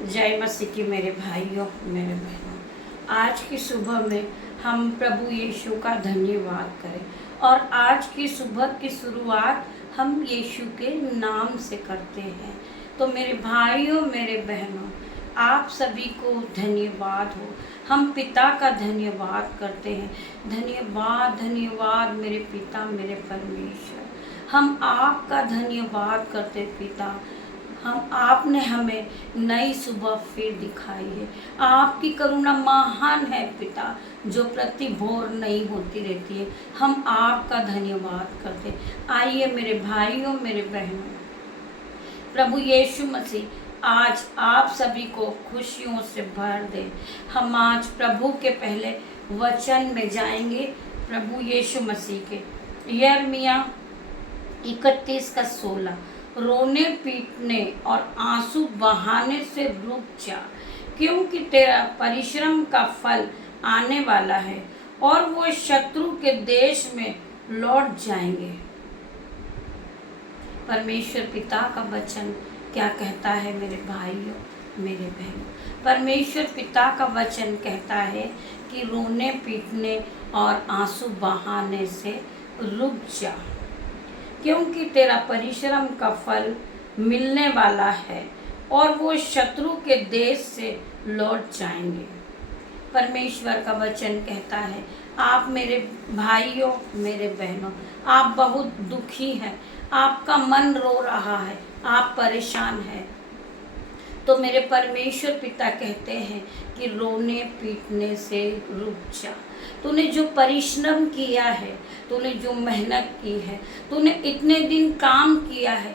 जय मसीह की मेरे भाइयों मेरे बहनों, आज की सुबह में हम प्रभु यीशु का धन्यवाद करें और आज की सुबह की शुरुआत हम यीशु के नाम से करते हैं। तो मेरे भाइयों मेरे बहनों, आप सभी को धन्यवाद हो। हम पिता का धन्यवाद करते हैं। धन्यवाद धन्यवाद मेरे पिता मेरे परमेश्वर, हम आपका धन्यवाद करते पिता। आपने हमें नई सुबह फिर दिखाई है। आपकी करुणा महान है पिता, जो प्रति भोर नई होती रहती है। हम आपका धन्यवाद करते। आइए मेरे भाइयों मेरे बहनों, प्रभु यीशु मसीह आज आप सभी को खुशियों से भर दे। हम आज प्रभु के पहले वचन में जाएंगे। प्रभु यीशु मसीह के यिर्मयाह 31:16, रोने पीटने और आंसू बहाने से रुक जा, क्योंकि तेरा परिश्रम का फल आने वाला है और वो शत्रु के देश में लौट जाएंगे। परमेश्वर पिता का वचन क्या कहता है मेरे भाइयों मेरे बहनों? परमेश्वर पिता का वचन कहता है कि रोने पीटने और आंसू बहाने से रुक जा, क्योंकि तेरा परिश्रम का फल मिलने वाला है और वो शत्रु के देश से लौट जाएंगे। परमेश्वर का वचन कहता है, आप मेरे भाइयों मेरे बहनों, आप बहुत दुखी हैं, आपका मन रो रहा है, आप परेशान हैं, तो मेरे परमेश्वर पिता कहते हैं कि रोने पीटने से रुक जा। तूने जो परिश्रम किया है, तूने जो मेहनत की है, तूने इतने दिन काम किया है।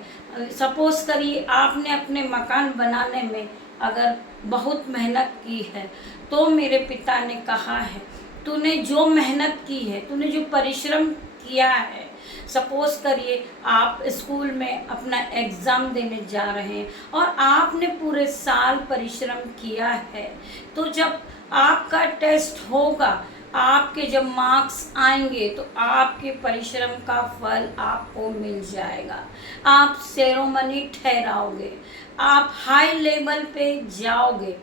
सपोज करिए आपने अपने मकान बनाने में अगर बहुत मेहनत की है, तो मेरे पिता ने कहा है तूने जो मेहनत की है, तूने जो परिश्रम किया है। सपोज करिए आप स्कूल में अपना एग्ज़ाम देने जा रहे हैं और आपने पूरे साल परिश्रम किया है, तो जब आपका टेस्ट होगा, आपके जब मार्क्स आएंगे, तो आपके परिश्रम का फल आपको मिल जाएगा। आप सेरेमनी ठहराओगे, आप हाई लेवल पे जाओगे।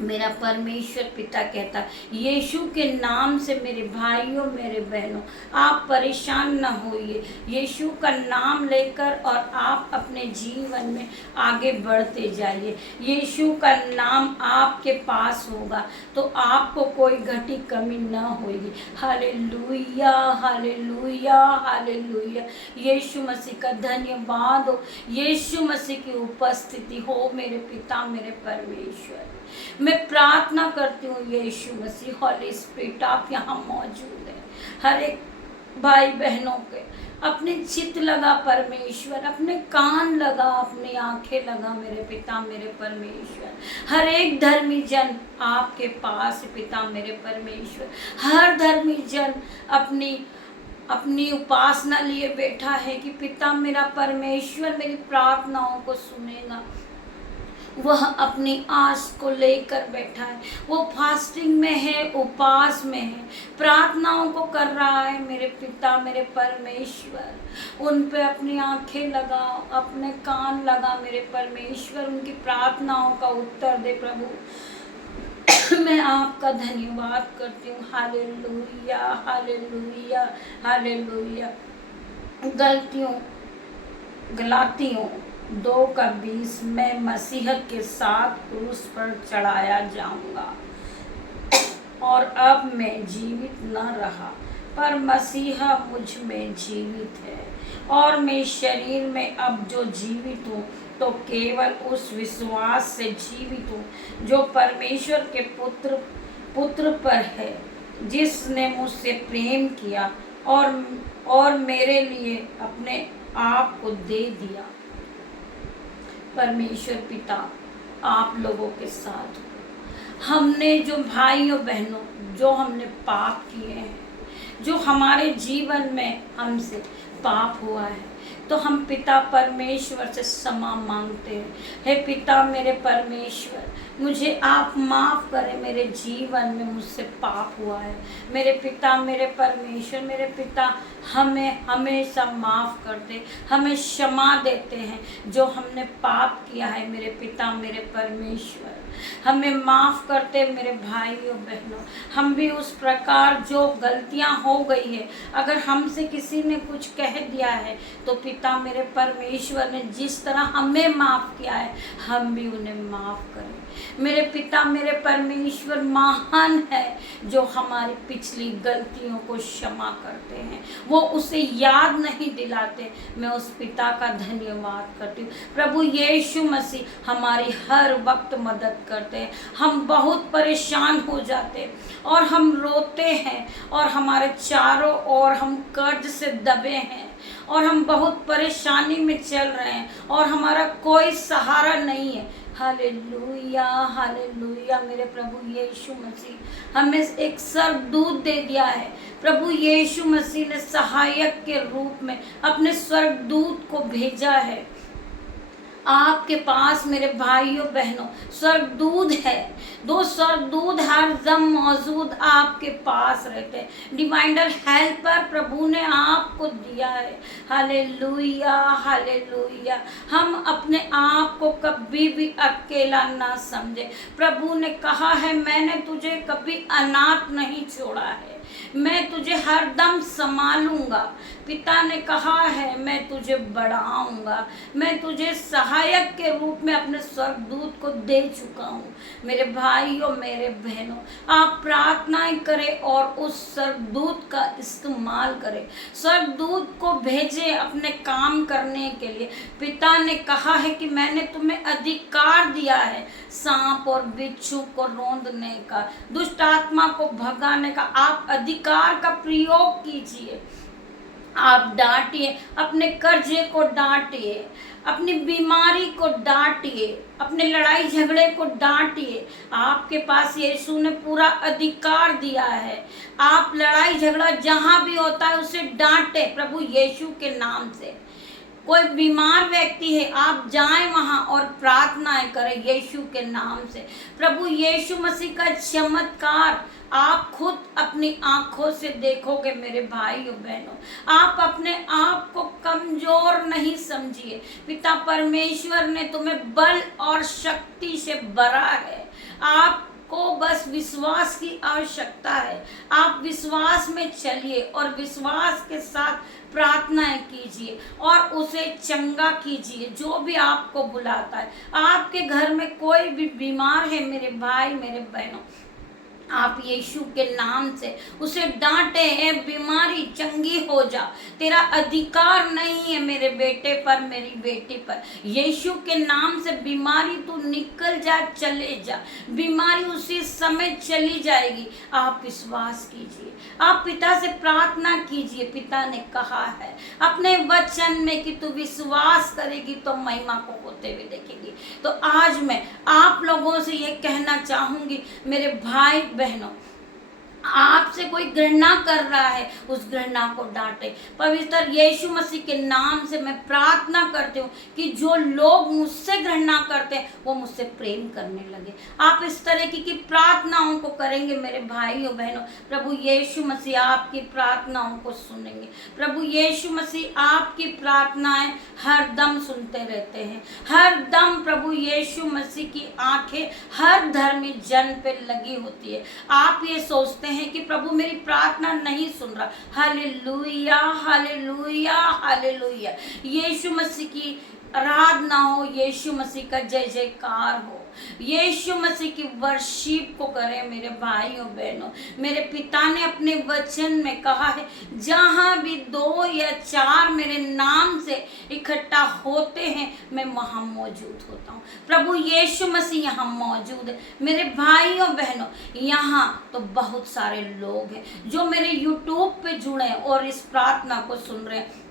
मेरा परमेश्वर पिता कहता, यीशु के नाम से मेरे भाइयों मेरे बहनों, आप परेशान न होइए। यीशु का नाम लेकर और आप अपने जीवन में आगे बढ़ते जाइए। यीशु का नाम आपके पास होगा तो आपको कोई घटी कमी न होगी। Hallelujah hallelujah hallelujah. Yeshu Masih का धन्यवाद हो, यीशु मसीह की उपस्थिति हो मेरे पिता मेरे परमेश्वर। मैं प्रार्थना करती हूँ यीशु मसीह, हॉली स्पिरिट आप यहाँ मौजूद हैं। हर एक भाई बहनों के अपने चित्त लगा परमेश्वर, अपने कान लगा, अपनी आंखें लगा मेरे पिता मेरे परमेश्वर। हर एक धर्मी जन आपके पास पिता मेरे परमेश्वर। हर धर्मी जन अपनी उपासना लिए बैठा है कि पिता मेरा परमेश्वर मेरी प्रार्थनाओं को सुनेगा। वह अपनी आस को लेकर बैठा है, वो फास्टिंग में है, उपवास में है, प्रार्थनाओं को कर रहा है मेरे पिता मेरे परमेश्वर। उन पे अपनी आंखें लगाओ, अपने कान लगा मेरे परमेश्वर, उनकी प्रार्थनाओं का उत्तर दे प्रभु। मैं आपका धन्यवाद करती हूँ। Hallelujah hallelujah hallelujah. गलातियों 2:20, मैं मसीह के साथ क्रूस पर चढ़ाया जाऊंगा और अब मैं जीवित न रहा, पर मसीह मुझ में जीवित है और मैं शरीर में अब जो जीवित हूँ तो केवल उस विश्वास से जीवित हूँ जो परमेश्वर के पुत्र पर है, जिसने मुझसे प्रेम किया और मेरे लिए अपने आप को दे दिया। परमेश्वर पिता आप लोगों के साथ हो। हमने जो भाइयों बहनों जो हमने पाप किए हैं, जो हमारे जीवन में हमसे पाप हुआ है, तो हम पिता परमेश्वर से क्षमा मांगते हैं। हे पिता मेरे परमेश्वर, मुझे आप माफ़ करें, मेरे जीवन में मुझसे पाप हुआ है। मेरे पिता मेरे परमेश्वर, मेरे पिता हमें हमेशा माफ़ कर दे, हमें क्षमा देते हैं जो हमने पाप किया है। मेरे पिता मेरे परमेश्वर, हमें माफ़ करते मेरे भाइयों बहनों। हम भी उस प्रकार जो गलतियां हो गई है, अगर हमसे किसी ने कुछ कह दिया है तो पिता मेरे परमेश्वर ने जिस तरह हमें माफ़ किया है, हम भी उन्हें माफ़ करें। मेरे पिता मेरे परमेश्वर महान है जो हमारी पिछली गलतियों को क्षमा करते हैं, वो उसे याद नहीं दिलाते। मैं उस पिता का धन्यवाद करती हूँ। प्रभु यीशु मसीह हमारी हर वक्त मदद करते हैं। हम बहुत परेशान हो जाते हैं और हम रोते हैं और हमारे चारों ओर हम कर्ज से दबे हैं और हम बहुत परेशानी में चल रहे हैं और हमारा कोई सहारा नहीं है। Hallelujah hallelujah. मेरे प्रभु यीशु मसीह हमें एक स्वर्गदूत दे दिया है। प्रभु यीशु मसीह ने सहायक के रूप में अपने स्वर्गदूत को भेजा है आपके पास। मेरे भाइयों बहनों, स्वर्गदूत है, 2 स्वर्गदूत हर दम मौजूद आपके पास रहते हैं। डिवाइनर हेल्पर प्रभु ने आपको दिया है। Hallelujah hallelujah. हम अपने आप को कभी भी अकेला ना समझे। प्रभु ने कहा है, मैंने तुझे कभी अनाथ नहीं छोड़ा है, मैं तुझे हरदम संभालूंगा। पिता ने कहा है, मैं तुझे बढ़ाऊंगा, मैं तुझे सहायक के रूप में अपने स्वर्गदूत को दे चुका हूँ। मेरे भाइयों मेरे बहनों, आप प्रार्थनाएं करें और उस स्वर्गदूत का इस्तेमाल करें। स्वर्गदूत को भेजें अपने काम करने के लिए। पिता ने कहा है कि मैंने तुम्हें अधिकार दिया है सांप और बिच्छू को रौंदने का, दुष्ट आत्मा को भगाने का। आप अधिकार का प्रयोग कीजिए। आप डांटिए, अपने कर्जे को डांटिए, अपनी बीमारी को डांटिए, अपने लड़ाई झगड़े को डांटिए। आपके पास यीशु ने पूरा अधिकार दिया है। आप लड़ाई झगड़ा जहां भी होता है उसे डांटे प्रभु यीशु के नाम से। कोई बीमार व्यक्ति है, आप जाएं वहां और प्रार्थनाएं करें यीशु के नाम से। प्रभु यीशु मसीह का चमत्कार आप खुद अपनी आंखों से देखोगे। मेरे भाइयों बहनों, आप अपने आप को कमजोर नहीं समझिए। पिता परमेश्वर ने तुम्हें बल और शक्ति से भरा है। आपको बस विश्वास की आवश्यकता है। आप विश्वास में चलिए और विश्वास के साथ प्रार्थनाएं कीजिए और उसे चंगा कीजिए जो भी आपको बुलाता है। आपके घर में कोई भी बीमार है मेरे भाई मेरे बहनों, आप यीशु के नाम से उसे डांटे, है बीमारी चंगी हो जा। तेरा अधिकार नहीं है मेरे बेटे पर, मेरी बेटी पर। यीशु के नाम से बीमारी तू निकल जा, चले जा। बीमारी उसी समय चली जाएगी। आप विश्वास कीजिए, आप पिता से प्रार्थना कीजिए। पिता ने कहा है अपने वचन में कि तू विश्वास करेगी तो महिमा को होते हुए देखेगी। तो आज मैं आप लोगों से ये कहना चाहूंगी मेरे भाई बहनों, आपसे कोई घृणा कर रहा है उस घृणा को डांटे। पवित्र यीशु मसीह के नाम से मैं प्रार्थना करती हूँ कि जो लोग मुझसे घृणा करते हैं वो मुझसे प्रेम करने लगे। आप इस तरह की प्रार्थनाओं को करेंगे मेरे भाइयों बहनों, प्रभु यीशु मसीह आपकी प्रार्थनाओं को सुनेंगे। प्रभु यीशु मसीह आपकी प्रार्थनाएं हर दम सुनते रहते हैं। हर दम प्रभु यीशु मसीह की आंखें हर धर्मी जन पे लगी होती है। आप ये सोचते हैं कि प्रभु मेरी प्रार्थना नहीं सुन रहा। Hallelujah hallelujah hallelujah. Yeshu Masih की आराधना हो, यीशु मसीह का जय जयकार हो, यीशु मसीह की वर्शिप को करें मेरे भाइयों बहनों। मेरे पिता ने अपने वचन में कहा है, जहां भी 2 या 4 मेरे नाम से इकट्ठा होते हैं मैं वहां मौजूद होता हूं। प्रभु यीशु मसीह यहाँ मौजूद है। मेरे भाइयों बहनों, यहाँ तो बहुत सारे लोग हैं जो मेरे यूट्यूब पे जुड़े हैं और इस प्रार्थना को सुन रहे हैं।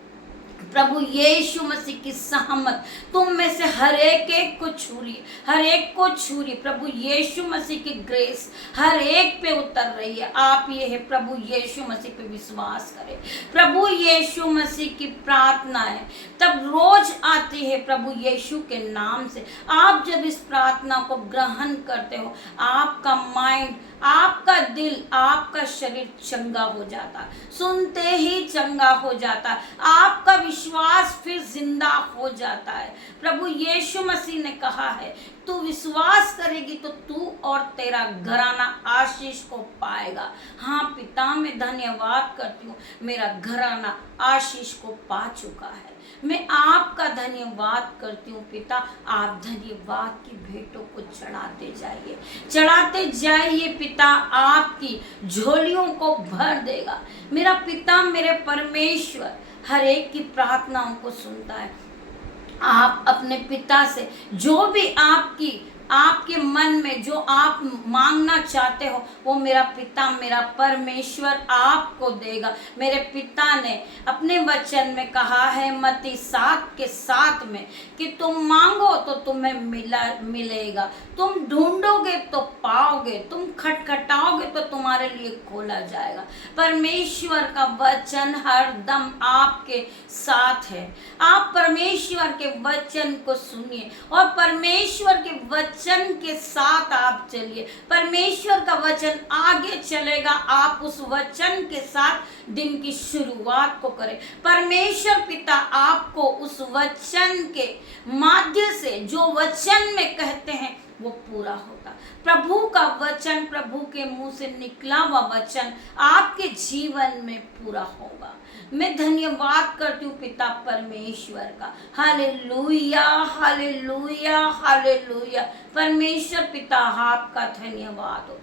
प्रभु यीशु मसीह की सहमत तुम में से हर एक को छू रही, हर एक को छू रही। प्रभु यीशु मसीह की ग्रेस हर एक पे उतर रही है। आप ये है प्रभु यीशु मसीह पे विश्वास करें। प्रभु यीशु मसीह की प्रार्थनाएं तब रोज आती है प्रभु यीशु के नाम से। आप जब इस प्रार्थना को ग्रहण करते हो, आपका माइंड, आपका दिल, आपका शरीर चंगा हो जाता है, सुनते ही चंगा हो जाता है, आपका विश्वास फिर जिंदा हो जाता है। प्रभु यीशु मसीह ने कहा है तू विश्वास करेगी तो तू और तेरा घराना आशीष को पाएगा। हाँ पिता, मैं धन्यवाद करती हूँ, मेरा घराना आशीष को पा चुका है। मैं आपका धन्यवाद करती हूँ पिता। आप धन्यवाद की भेंटों को चढ़ाते जाइए पिता, आपकी झोलियों को भर देगा। मेरा पिता, मेरे परमेश्वर हर एक की प्रार्थनाओं को सुनता है। आप अपने पिता से जो भी आपके मन में जो आप मांगना चाहते हो वो मेरा पिता, मेरा परमेश्वर आपको देगा। मेरे पिता ने अपने वचन में कहा है मत्ती 7:7 में कि तुम मांगो तो तुम्हें मिलेगा, तुम ढूंढोगे तो पाओगे, तुम खटखटाओगे तो तुम्हारे लिए खोला जाएगा। परमेश्वर का वचन हर दम आपके साथ है। आप परमेश्वर के वचन को सुनिए और परमेश्वर के वचन के साथ आप चलिए। परमेश्वर का वचन आगे चलेगा, आप उस वचन के साथ दिन की शुरुआत को करें। परमेश्वर पिता आपको उस वचन के माध्यम से जो वचन में कहते हैं वो पूरा होगा। प्रभु का वचन, प्रभु के मुंह से निकला हुआ वचन आपके जीवन में पूरा होगा। मैं धन्यवाद करती हूँ पिता परमेश्वर का। Hallelujah, hallelujah, hallelujah. परमेश्वर पिता आपका धन्यवाद हो,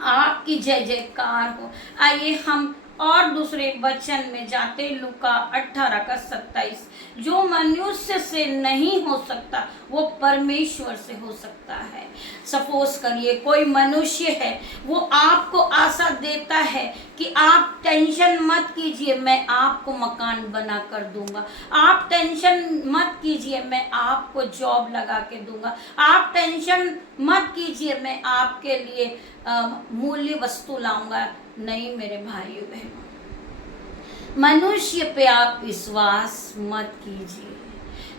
आपकी जय जयकार हो। आइए हम और दूसरे वचन में जाते, लूका 18:27। जो मनुष्य से नहीं हो सकता वो परमेश्वर से हो सकता है। सपोज करिए कोई मनुष्य है, वो आपको आशा देता है कि आप टेंशन मत कीजिए, मैं आपको मकान बना कर दूंगा, आप टेंशन मत कीजिए, मैं आपको जॉब लगा के दूंगा, आप टेंशन मत कीजिए, मैं आपके लिए मूल्य वस्तु लाऊंगा। नहीं मेरे भाइयों बहनों, मनुष्य पे आप विश्वास मत कीजिए।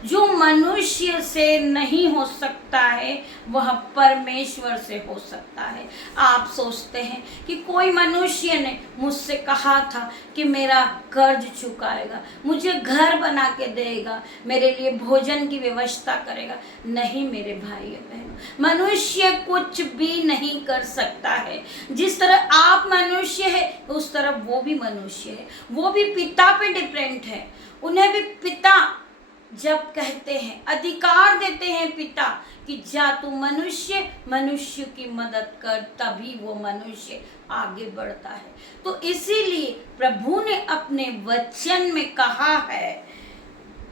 जो मनुष्य से नहीं हो सकता है वह परमेश्वर से हो सकता है। आप सोचते हैं कि कोई मनुष्य ने मुझसे कहा था कि मेरा कर्ज चुकाएगा, मुझे घर बना के देगा, मेरे लिए भोजन की व्यवस्था करेगा। नहीं मेरे भाइयों बहनों, मनुष्य कुछ भी नहीं कर सकता है। जिस तरह आप मनुष्य है उस तरह वो भी मनुष्य है, वो भी पिता पे डिपेंड है। उन्हें भी पिता जब कहते हैं, अधिकार देते हैं पिता कि जा तू मनुष्य की मदद कर, तभी वो मनुष्य आगे बढ़ता है। तो इसीलिए प्रभु ने अपने वचन में कहा है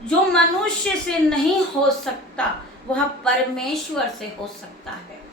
जो मनुष्य से नहीं हो सकता वह परमेश्वर से हो सकता है।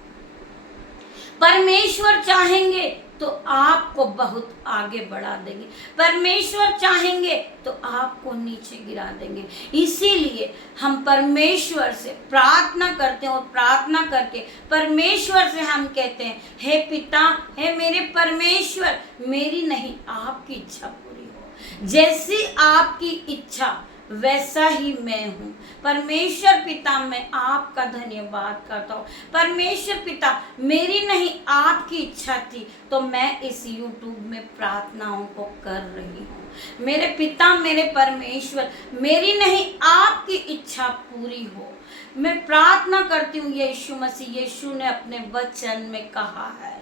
परमेश्वर चाहेंगे तो आपको बहुत आगे बढ़ा देंगे, परमेश्वर चाहेंगे तो आपको नीचे गिरा देंगे। इसीलिए हम परमेश्वर से प्रार्थना करते हैं और प्रार्थना करके परमेश्वर से हम कहते हैं, हे पिता, हे मेरे परमेश्वर, मेरी नहीं आपकी इच्छा पूरी हो। जैसी आपकी इच्छा वैसा ही मैं हूँ। परमेश्वर पिता, मैं आपका धन्यवाद करता हूँ। परमेश्वर पिता, मेरी नहीं आपकी इच्छा थी तो मैं इस YouTube में प्रार्थनाओं को कर रही हूँ। मेरे पिता, मेरे परमेश्वर, मेरी नहीं आपकी इच्छा पूरी हो। मैं प्रार्थना करती हूँ यीशु मसीह, यीशु ने अपने वचन में कहा है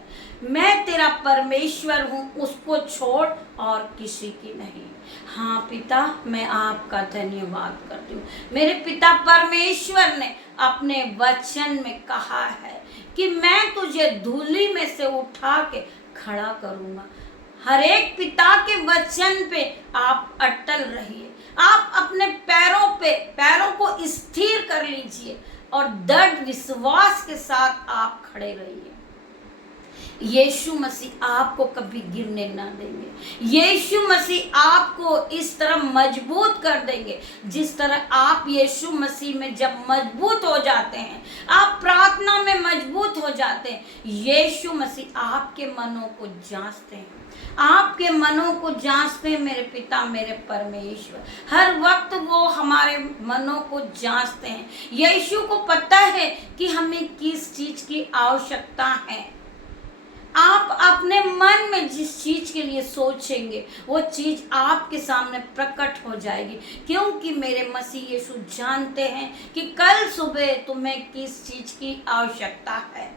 मैं तेरा परमेश्वर हूँ, उसको छोड़ और किसी की नहीं। हाँ पिता, मैं आपका धन्यवाद करती हूँ। मेरे पिता परमेश्वर ने अपने वचन में कहा है कि मैं तुझे धूली में से उठा के खड़ा करूँगा। हर एक पिता के वचन पे आप अटल रहिए। आप अपने पैरों को स्थिर कर लीजिए और दृढ़ विश्वास के साथ आप खड़े रहिए। यीशु मसीह आपको कभी गिरने ना देंगे। यीशु मसीह आपको इस तरह मजबूत कर देंगे जिस तरह आप यीशु मसीह में जब मजबूत हो जाते हैं, आप प्रार्थना में मजबूत हो जाते हैं, यीशु मसीह आपके मनों को जांचते हैं, आपके मनों को जांचते हैं मेरे पिता मेरे परमेश्वर। हर वक्त वो हमारे मनों को जांचते हैं। यीशु को पता है कि हमें किस चीज की आवश्यकता है। आप अपने मन में जिस चीज के लिए सोचेंगे वो चीज आपके सामने प्रकट हो जाएगी, क्योंकि मेरे मसीह यीशु जानते हैं कि कल सुबह तुम्हें किस चीज की आवश्यकता है।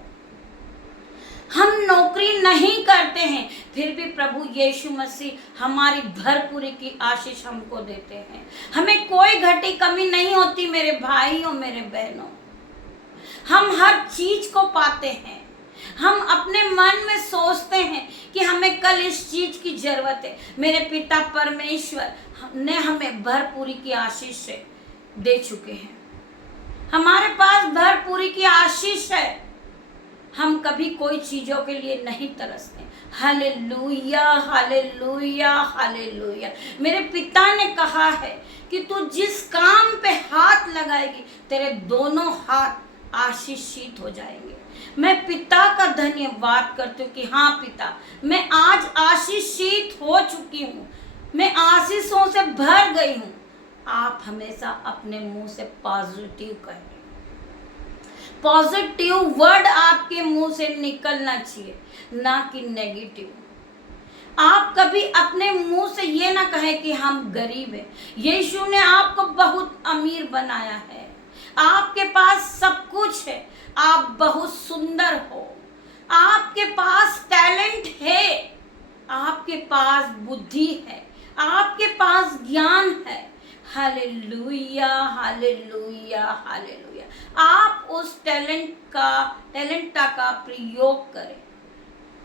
हम नौकरी नहीं करते हैं, फिर भी प्रभु यीशु मसीह हमारी भरपूरी की आशीष हमको देते हैं। हमें कोई घटी कमी नहीं होती मेरे भाइयों मेरे बहनों। हम हर चीज को पाते हैं। हम अपने मन में सोचते हैं कि हमें कल इस चीज की जरूरत है। मेरे पिता परमेश्वर ने हमें भरपूरी की आशीष से दे चुके हैं। हमारे पास भरपूरी की आशीष है। हम कभी कोई चीजों के लिए नहीं तरसते। Hallelujah hallelujah hallelujah. मेरे पिता ने कहा है कि तू जिस काम पे हाथ लगाएगी तेरे दोनों हाथ आशीषित हो जाएंगे। मैं पिता का धन्यवाद करती हूँ कि हाँ पिता, मैं आज आशीषित हो चुकी हूँ, मैं आशीषों से भर गई हूँ। आप हमेशा अपने मुंह से पॉजिटिव कहें, पॉजिटिव वर्ड आपके मुंह से निकलना चाहिए, ना कि नेगेटिव। आप कभी अपने मुंह से ये ना कहें कि हम गरीब हैं। यीशु ने आपको बहुत अमीर बनाया है, आपके पास सब कुछ है, आप बहुत सुंदर हो, आपके पास टैलेंट है, आपके पास बुद्धि है, आपके पास ज्ञान है। Hallelujah hallelujah hallelujah. आप उस टैलेंटा का प्रयोग करें।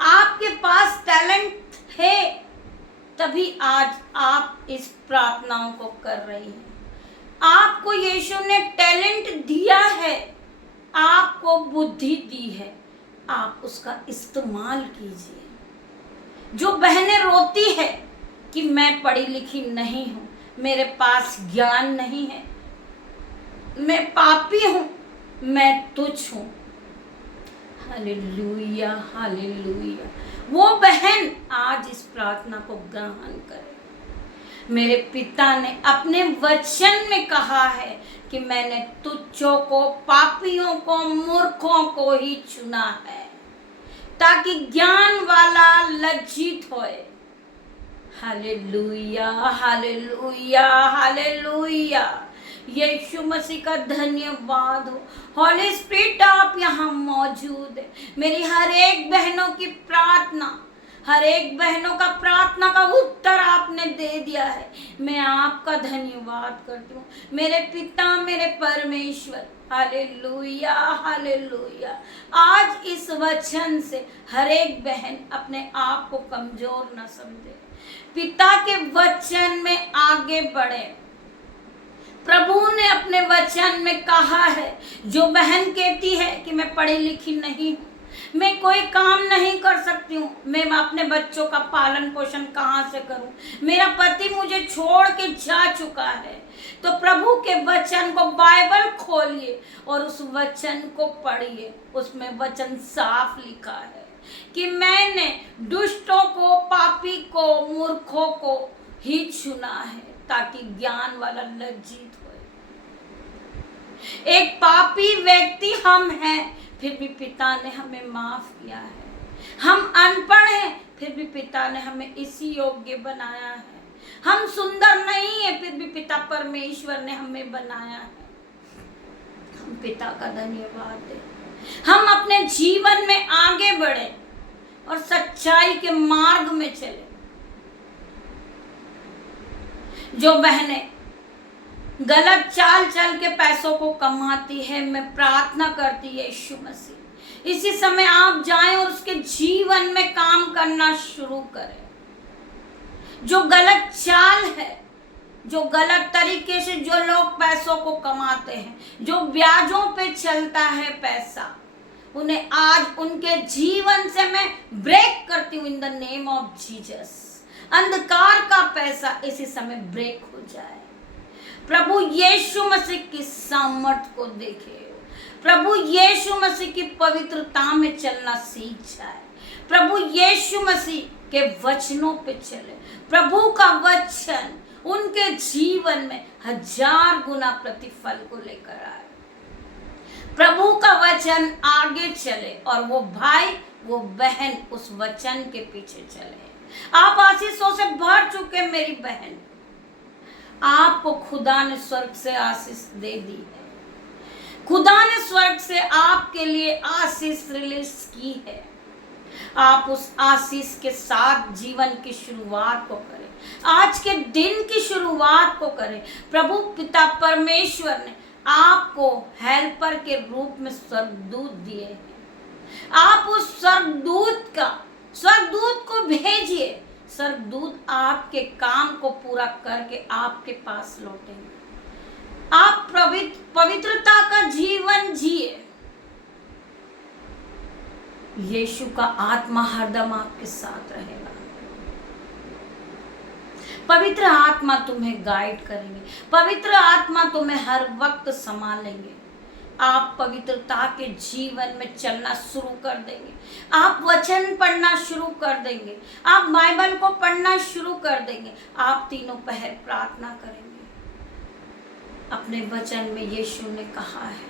आपके पास टैलेंट है, तभी आज आप इस प्रार्थनाओं को कर रही हैं। आपको यीशु ने टैलेंट दिया है, आपको बुद्धि दी है, आप उसका इस्तेमाल कीजिए। जो बहनें रोती है कि मैं पढ़ी लिखी नहीं हूँ, मेरे पास ज्ञान नहीं है, मैं पापी हूँ, मैं तुच्छ हूँ, हालेलुया हालेलुया, वो बहन आज इस प्रार्थना को ग्रहण करे। मेरे पिता ने अपने वचन में कहा है कि मैंने तुच्छों को, पापियों को, मूर्खों को ही चुना है ताकि ज्ञान वाला लज्जित होए। Hallelujah hallelujah hallelujah. Yeshu Masih का धन्यवाद हो। हॉली स्पिरिट आप यहाँ मौजूद है। मेरी हर एक बहनों की प्रार्थना, हर एक बहनों का प्रार्थना का उत्तर आपने दे दिया है। मैं आपका धन्यवाद करती हूँ मेरे पिता मेरे परमेश्वर। Hallelujah hallelujah. आज इस वचन से हर एक बहन अपने आप को कमजोर न समझे, पिता के वचन में आगे बढ़े। प्रभु ने अपने वचन में कहा है, जो बहन कहती है कि मैं पढ़ी लिखी नहीं हूँ, मैं कोई काम नहीं कर सकती हूँ, मैं अपने बच्चों का पालन पोषण कहाँ से करूँ, मेरा पति मुझे छोड़ के जा चुका है, तो प्रभु के वचन को बाइबल खोलिए और उस वचन को पढ़िए। उसमें वचन साफ लिखा है कि मैंने दुष्टों को, पापी को, मूर्खों को ही चुना है ताकि ज्ञान वाला लज्जित हो। एक पापी व्यक्ति हम हैं, फिर भी पिता ने हमें माफ किया है। हम अनपढ़ हैं, फिर भी पिता ने हमें इसी योग्य बनाया है। हम सुंदर नहीं है, फिर भी पिता परमेश्वर ने हमें बनाया है। हम पिता का धन्यवाद दें। हम अपने जीवन में आगे बढ़े और सच्चाई के मार्ग में चले। जो बहनें गलत चाल चल के पैसों को कमाती है, मैं प्रार्थना करती है यीशु मसीह इसी समय आप जाएं और उसके जीवन में काम करना शुरू करें। जो गलत चाल है, जो गलत तरीके से जो लोग पैसों को कमाते हैं, जो ब्याजों पे चलता है पैसा, उन्हें आज उनके जीवन से मैं ब्रेक करती हूँ in the name of Jesus. अंधकार का पैसा इसी समय ब्रेक हो जाए। प्रभु यीशु मसीह की सामर्थ को देखे, प्रभु यीशु मसीह की पवित्रता में चलना सीख जाए, प्रभु यीशु मसीह के वचनों पे चले, प्रभु का वचन उनके जीवन में 1000 गुना प्रतिफल को लेकर आए। प्रभु का वचन आगे चले और वो भाई वो बहन उस वचन के पीछे चले। आप आशीषों से भर चुके मेरी बहन, आपको खुदा ने स्वर्ग से आशीष दे दी है। खुदा ने स्वर्ग से आपके लिए आशीष रिलीज की है। आप उस आशीष के साथ जीवन की शुरुआत को करें, आज के दिन की शुरुआत को करें। प्रभु पिता परमेश्वर ने आपको हेल्पर के रूप में स्वर्गदूत दिए हैं। आप उस स्वर्गदूत को भेजिए। स्वर्गदूत आपके काम को पूरा करके आपके पास लौटेंगे। आप पवित्रता का जीवन जिए। यीशु का आत्मा हरदम आपके साथ रहेगा। पवित्र आत्मा तुम्हें गाइड करेंगे, पवित्र आत्मा तुम्हें हर वक्त संभालेंगे। आप पवित्रता के जीवन में चलना शुरू कर देंगे। आप वचन पढ़ना शुरू कर देंगे, आप बाइबल को पढ़ना शुरू कर देंगे, आप तीनों पहर प्रार्थना करेंगे। अपने वचन में यीशु ने कहा है,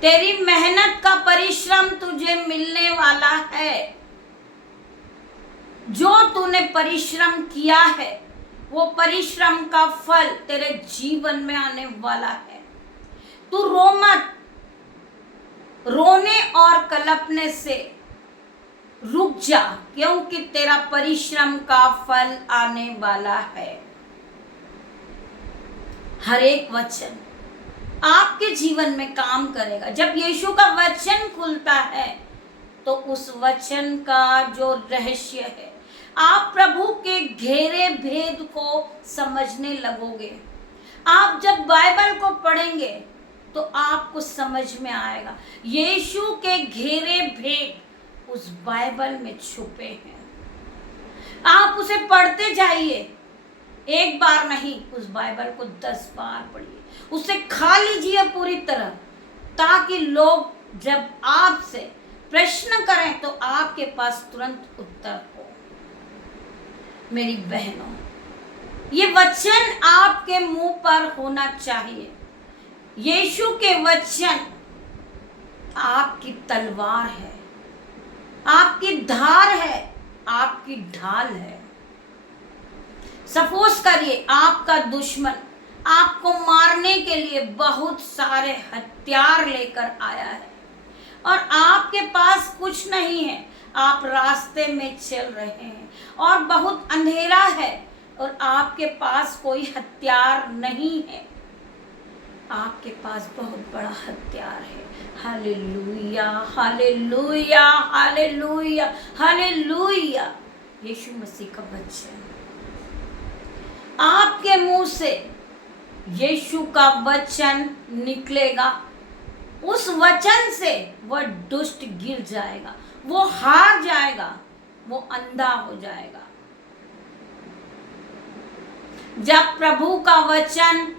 तेरी मेहनत का परिश्रम तुझे मिलने वाला है। जो तूने परिश्रम किया है वो परिश्रम का फल तेरे जीवन में आने वाला है। तू रो मत, रोने और कलपने से रुक जा, क्योंकि तेरा परिश्रम का फल आने वाला है। हर एक वचन आपके जीवन में काम करेगा। जब यीशु का वचन खुलता है तो उस वचन का जो रहस्य है, आप प्रभु के गहरे भेद को समझने लगोगे। आप जब बाइबल को पढ़ेंगे तो आपको समझ में आएगा यीशु के गहरे भेद उस बाइबल में छुपे हैं। आप उसे पढ़ते जाइए, एक बार नहीं, उस बाइबल को 10 बार पढ़िए, उसे खा लीजिए पूरी तरह, ताकि लोग जब आपसे प्रश्न करें तो आपके पास तुरंत उत्तर हो। मेरी बहनों, ये वचन आपके मुंह पर होना चाहिए। यीशु के वचन आपकी तलवार है, आपकी धार है, आपकी ढाल है। सपोज करिए आपका दुश्मन आपको मारने के लिए बहुत सारे हथियार लेकर आया है और आपके पास कुछ नहीं है। आप रास्ते में चल रहे हैं और बहुत अंधेरा है और आपके पास कोई हथियार नहीं है। आपके पास बहुत बड़ा हथियार है। Hallelujah, hallelujah, hallelujah, hallelujah. Yeshu Masih का वचन आपके मुंह से, यीशु का वचन निकलेगा। उस वचन से वह दुष्ट गिर जाएगा, वो हार जाएगा, वो अंधा हो जाएगा। जब प्रभु का वचन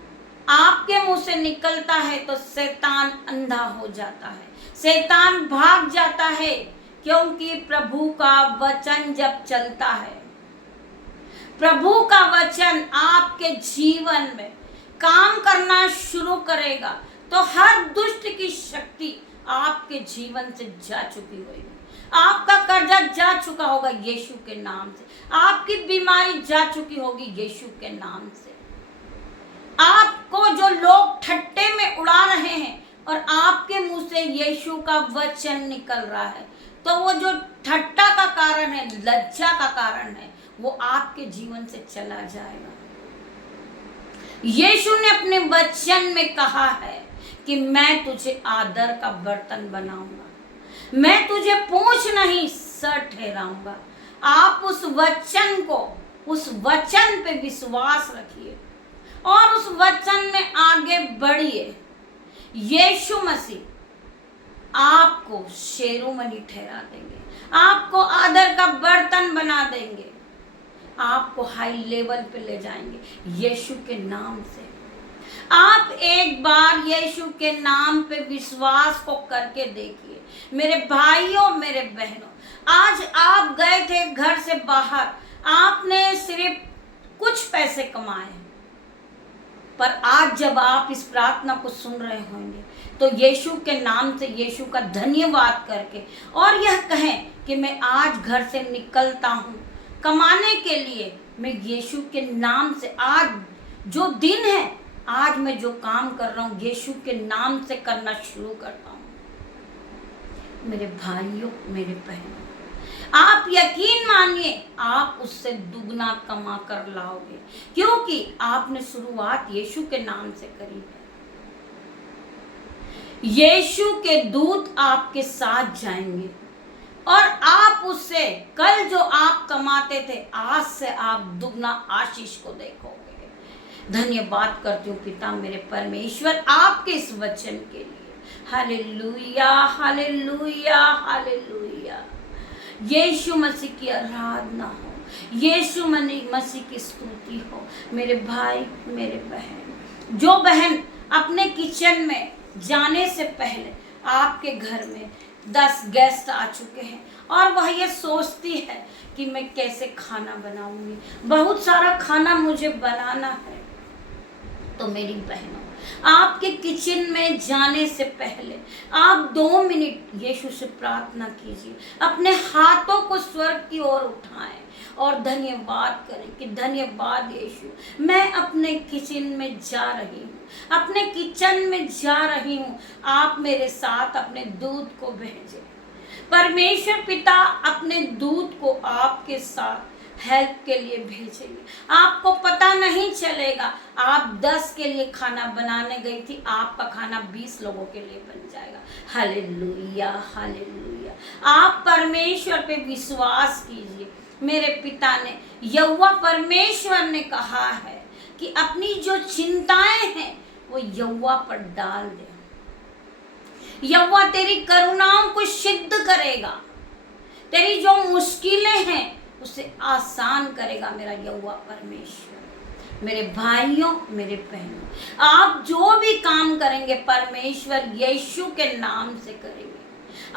आपके मुंह से निकलता है तो शैतान अंधा हो जाता है, शैतान भाग जाता है, क्योंकि प्रभु का वचन जब चलता है, प्रभु का वचन आपके जीवन में काम करना शुरू करेगा तो हर दुष्ट की शक्ति आपके जीवन से जा चुकी होगी। आपका कर्जा जा चुका होगा यीशु के नाम से, आपकी बीमारी जा चुकी होगी यीशु के नाम से। आपको जो लोग ठट्टे में उड़ा रहे हैं और आपके मुंह से यीशु का वचन निकल रहा है, तो वो जो ठट्टा का कारण है, लज्जा का कारण है, वो आपके जीवन से चला जाएगा। यीशु ने अपने वचन में कहा है कि मैं तुझे आदर का बर्तन बनाऊंगा, मैं तुझे पूंछ नहीं सर ठहराऊंगा। आप उस वचन को, उस वचन पे विश्वास रखिए और उस वचन में आगे बढ़िए। यीशु मसीह आपको शेरोमणि ठहरा देंगे, आपको आदर का बर्तन बना देंगे, आपको हाई लेवल पे ले जाएंगे यीशु के नाम से। आप एक बार यीशु के नाम पे विश्वास को करके देखिए मेरे भाइयों, मेरे बहनों। आज आप गए थे घर से बाहर, आपने सिर्फ कुछ पैसे कमाए, पर आज जब आप इस प्रार्थना को सुन रहे होंगे तो यीशु के नाम से यीशु का धन्यवाद करके और यह कहें कि मैं आज घर से निकलता हूँ कमाने के लिए, मैं यीशु के नाम से आज जो दिन है, आज मैं जो काम कर रहा हूँ यीशु के नाम से करना शुरू करता हूँ। मेरे भाइयों, मेरे बहनों, आप यकीन मानिए आप उससे दुगना कमा कर लाओगे, क्योंकि आपने शुरुआत यीशु के नाम से करी है। यीशु के दूत आपके साथ जाएंगे और आप उससे कल जो आप कमाते थे आज से आप दुगना आशीष को देखोगे। धन्यवाद करती हूँ पिता मेरे परमेश्वर आपके इस वचन के लिए। Hallelujah, hallelujah, hallelujah. Yeshu Masih की आराधना हो, यीशु मसीह की स्तुति हो। मेरे भाई, मेरे बहन, जो बहन अपने किचन में जाने से पहले आपके घर में 10 गेस्ट आ चुके हैं और वह ये सोचती है कि मैं कैसे खाना बनाऊंगी, बहुत सारा खाना मुझे बनाना है, तो मेरी बहनों, आपके किचन में जाने से पहले आप 2 मिनट यीशु से प्रार्थना कीजिए, अपने हाथों को स्वर्ग की ओर उठाएं और धन्यवाद करें कि धन्यवाद यीशु, मैं अपने किचन में जा रही हूँ, अपने किचन में जा रही हूँ, आप मेरे साथ अपने दूत को भेजें। परमेश्वर पिता अपने दूत को आपके साथ हेल्प के लिए भेजेंगे। आपको पता नहीं चलेगा, आप 10 के लिए खाना बनाने गई थी, आपका खाना 20 लोगों के लिए बन जाएगा। Hallelujah, hallelujah. आप परमेश्वर पे विश्वास कीजिए। मेरे पिता ने, यहोवा परमेश्वर ने कहा है कि अपनी जो चिंताएं हैं वो यहोवा पर डाल दे। यहोवा तेरी करुणाओं को सिद्ध करेगा, तेरी जो मुश्किलें हैं उसे आसान करेगा मेरा यहोवा परमेश्वर। मेरे भाइयों, मेरे बहनों, आप जो भी काम करेंगे परमेश्वर यीशु के नाम से करेंगे।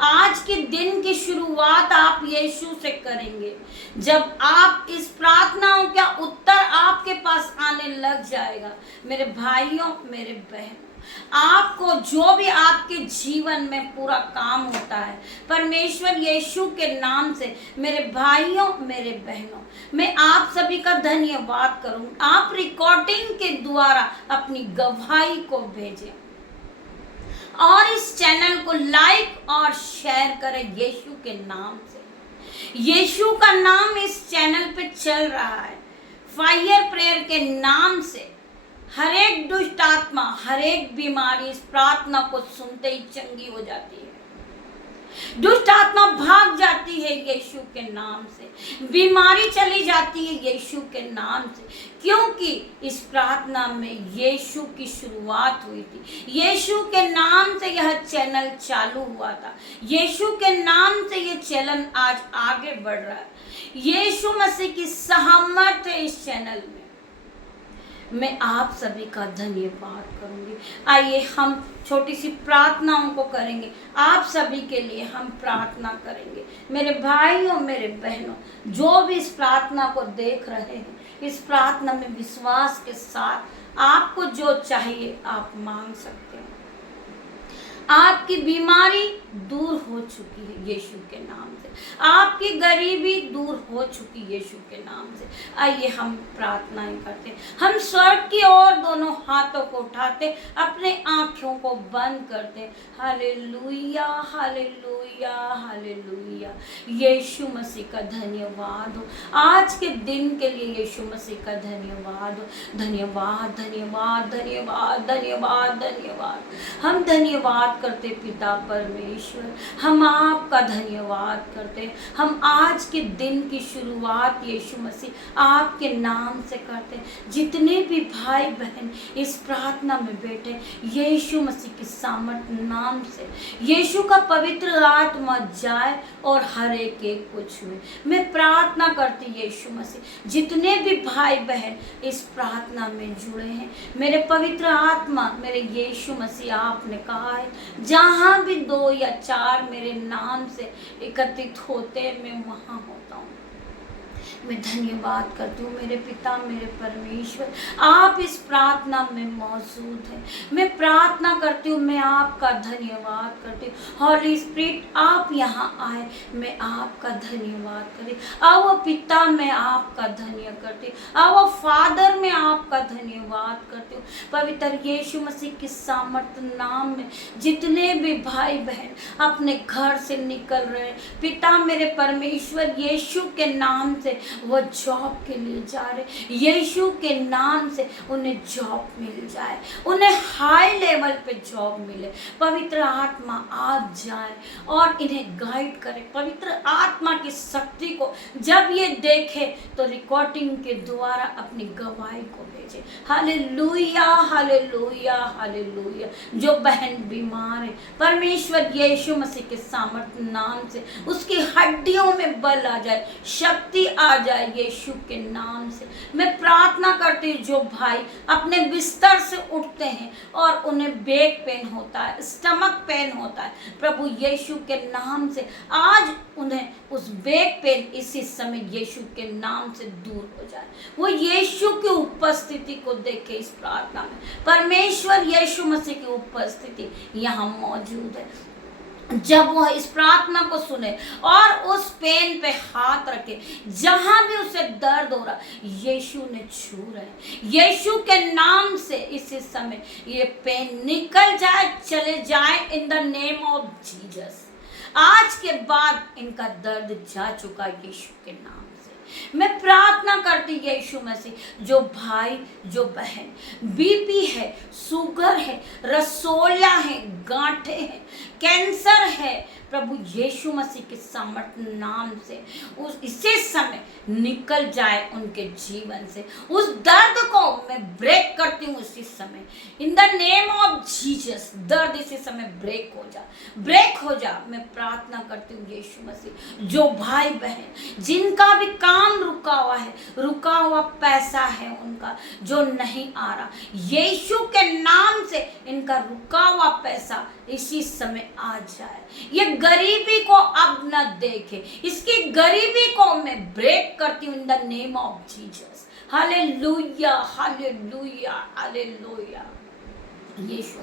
आज के दिन की शुरुआत आप यीशु से करेंगे। जब आप इस प्रार्थनाओं का उत्तर आपके पास आने लग जाएगा, मेरे भाइयों, मेरे बहनों, आपको जो भी आपके जीवन में पूरा काम होता है परमेश्वर यीशु के नाम से, मेरे भाइयों, मेरे बहनों, मैं आप सभी का धन्यवाद करूं। आप रिकॉर्डिंग के द्वारा अपनी गवाही को भेजें और इस चैनल को लाइक और शेयर करें यीशु के नाम से। यीशु का नाम इस चैनल पे चल रहा है। फायर प्रेयर के नाम से हर एक दुष्ट आत्मा, हर एक बीमारी इस प्रार्थना को सुनते ही चंगी हो जाती है। दुष्ट आत्मा भाग जाती है यीशु के नाम से, बीमारी चली जाती है यीशु के नाम से, क्योंकि इस प्रार्थना में यीशु की शुरुआत हुई थी। यीशु के नाम से यह चैनल चालू हुआ था, यीशु के नाम से यह चैनल आज आगे बढ़ रहा है। यीशु मसीह की सहमत है इस चैनल में। मैं आप सभी का धन्यवाद करूंगी। आइए हम छोटी सी प्रार्थनाओं को करेंगे, आप सभी के लिए हम प्रार्थना करेंगे। मेरे भाइयों, मेरे बहनों, जो भी इस प्रार्थना को देख रहे हैं, इस प्रार्थना में विश्वास के साथ आपको जो चाहिए आप मांग सकते हैं। आपकी बीमारी दूर हो चुकी है यीशु के नाम से, आपकी गरीबी दूर हो चुकी यीशु के नाम से। आइए हम प्रार्थनाएं करते हैं। हम स्वर्ग की ओर दोनों हाथों को उठाते, अपने आँखों को बंद करते। Hallelujah, hallelujah, hallelujah. Yeshu Masih का धन्यवाद हो, आज के दिन के लिए यीशु मसीह का धन्यवाद हो। धन्यवाद, धन्यवाद, धन्यवाद, धन्यवाद, धन्यवाद। हम धन्यवाद करते पिता परमेश्वर। परमेश्वर, हम आपका धन्यवाद करते हैं। हम आज के दिन की शुरुआत यीशु मसीह आपके नाम से करते हैं। जितने भी भाई बहन इस प्रार्थना में बैठे, यीशु मसीह की सामर्थ नाम से यीशु का पवित्र आत्मा जाए और हर एक को छुए। मैं प्रार्थना करती यीशु मसीह, जितने भी भाई बहन इस प्रार्थना में जुड़े हैं, मेरे पवित्र आत्मा, मेरे यीशु मसीह, आपने कहा है जहाँ भी 2 या 4 मेरे नाम से एकत्रित होते हैं, मैं वहाँ होता हूँ। मैं धन्यवाद करती हूँ मेरे पिता, मेरे परमेश्वर, आप इस प्रार्थना में मौजूद हैं। मैं प्रार्थना करती हूँ, मैं आपका धन्यवाद करती हूँ। हॉली स्पिरिट, आप यहाँ आए, मैं आपका धन्यवाद करी। आओ पिता, मैं आपका धन्य करती हूँ। आओ फादर, मैं आपका धन्यवाद करती हूँ। पवित्र यीशु मसीह के सामर्थ नाम में जितने भी भाई बहन अपने घर से निकल रहे, पिता मेरे परमेश्वर, यीशु के नाम से वो जॉब के लिए जा रहे, यीशु के नाम से उन्हें जॉब मिल जाए, उन्हें हाई लेवल पे जॉब मिले। पवित्र आत्मा आप जाए और इन्हें गाइड करे। पवित्र आत्मा की शक्ति को जब ये देखे तो रिकॉर्डिंग के द्वारा अपनी गवाही को भेजे। Hallelujah, hallelujah, hallelujah. जो बहन बीमार है, परमेश्वर यीशु मसीह के सामर्थ नाम से उसकी हड्डियों में बल आ जाए, शक्ति आ जाए यीशु के नाम से। मैं प्रार्थना करती हूँ, जो भाई अपने बिस्तर से उठते हैं और उन्हें बैक पेन होता है, स्टमक पेन होता है, प्रभु यीशु के नाम से आज उन्हें उस बैक पेन इसी समय यीशु के नाम से दूर हो जाए। वो यीशु की उपस्थिति को देखे इस प्रार्थना में। परमेश्वर यीशु मसीह की उपस्थिति यहाँ मौजूद है। जब वह इस प्रार्थना को सुने और उस पेन पे हाथ रखे, जहां भी उसे दर्द हो रहा, यीशु ने छू रहे। यीशु के नाम से इसी समय ये पेन निकल जाए, चले जाए इन द नेम ऑफ जीसस। आज के बाद इनका दर्द जा चुका यीशु के नाम से। मैं प्रार्थना करती यीशु मसीह, जो भाई, जो बहन बीपी है, शुगर है, रसोलिया है, गांठे हैं, कैंसर है, प्रभु यीशु मसीह के सामर्थ नाम से उस इसी समय निकल जाए उनके जीवन से। उस दर्द को मैं ब्रेक करती हूँ इसी समय इन द नेम ऑफ जीसस। दर्द इसी समय ब्रेक हो जा, ब्रेक हो जा। मैं प्रार्थना करती हूँ यीशु मसीह, जो भाई बहन जिनका भी काम रुका हुआ है, रुका हुआ पैसा है उनका जो नहीं आ रहा, यीशु के नाम से इनका रुका हुआ पैसा इसी समय आ जाए। ये गरीबी को अब न देखे, इसकी गरीबी को मैं ब्रेक करती हूँ in the name of Jesus. Hallelujah, hallelujah, hallelujah. Yeshu